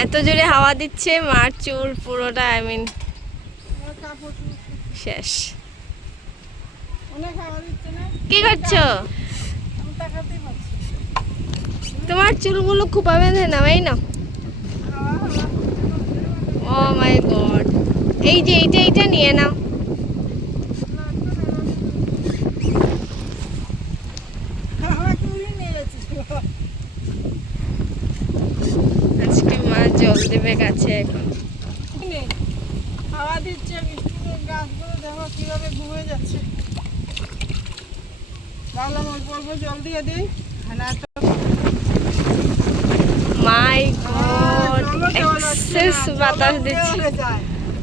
এত জোরে হাওয়া দিচ্ছে, মার চুল পুরোটা শেষ। কি করছো? তোমার চুলগুলো খোপা বেঁধে নাও, এই না। ও মাই গড, এই যে এইটা নিয়ে নাও। আজকে মা জল দেবে গাছে এখন। হাওয়া দিচ্ছে, গাছগুলো দেখো কিভাবে ঘুরে যাচ্ছে। ভাবলাম অল্প অল্প জল দিয়ে দিই। মাই গড, এক্সেস বাতাস দিচ্ছে।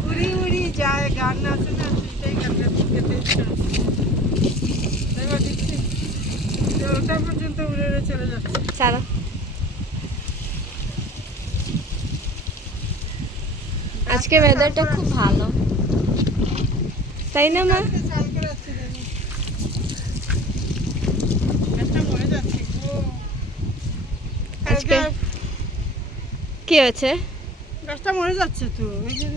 উড়ি উড়ি যায়, গান আছে না, সেটাই গানটা খেতে ইচ্ছা হচ্ছে। দেখো দিচ্ছি, জলটা পর্যন্ত উড়ে উড়ে চলে যাচ্ছে। চলো, আজকে ওয়েদারটা খুব ভালো, তাই না মা? আজকে কি হয়েছে? গাছটা মরে যাচ্ছে তো, ওই যে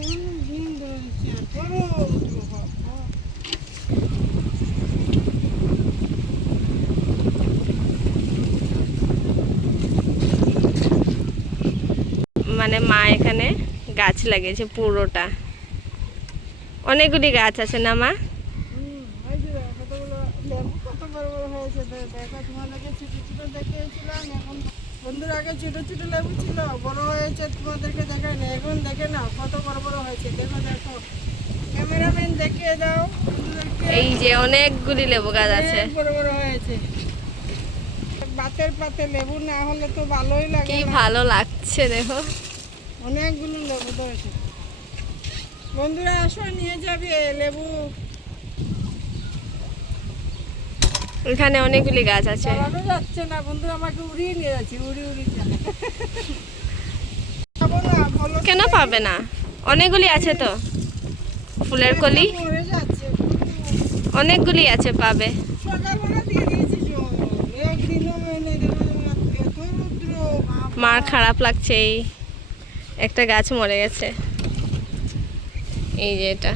মানে মা এখানে গাছ লাগিয়েছে পুরোটা, অনেকগুলি গাছ আছে না মা? বন্ধুরা আগে ছোট ছোট লেবু ছিল, বড় হয়েছে, তোমাদেরকে দেখায় না, এখন দেখে না কত বড় বড় হয়েছে। দেখো দেখো, ক্যামেরাম্যান দেখিয়ে দাও। এই যে অনেকগুলি লেবু গাছ আছে, বড় বড় হয়েছে। বাতের পাতে লেবু না হলে তো ভালোই লাগে। কি ভালো লাগছে দেখো, অনেকগুলো লেবু ধরেছে। বন্ধুরা আসো, নিয়ে যাবে লেবু। এখানে অনেকগুলি গাছ আছে। চালানো যাচ্ছে না বন্ধুরা, আমাকে উড়িয়ে নিয়ে যাচ্ছে, উড়ি উড়ি যায়। কেন পাবে না? অনেকগুলি আছে তো, ফুলের কলি মরে যাচ্ছে। অনেকগুলি আছে, পাবে। সকালবেলা দিয়ে দিয়েছি জল, একদিনও এনে দেবে না, এত রৌদ্র। মার খারাপ লাগছে, এই একটা গাছ মরে গেছে, এই যে এটা।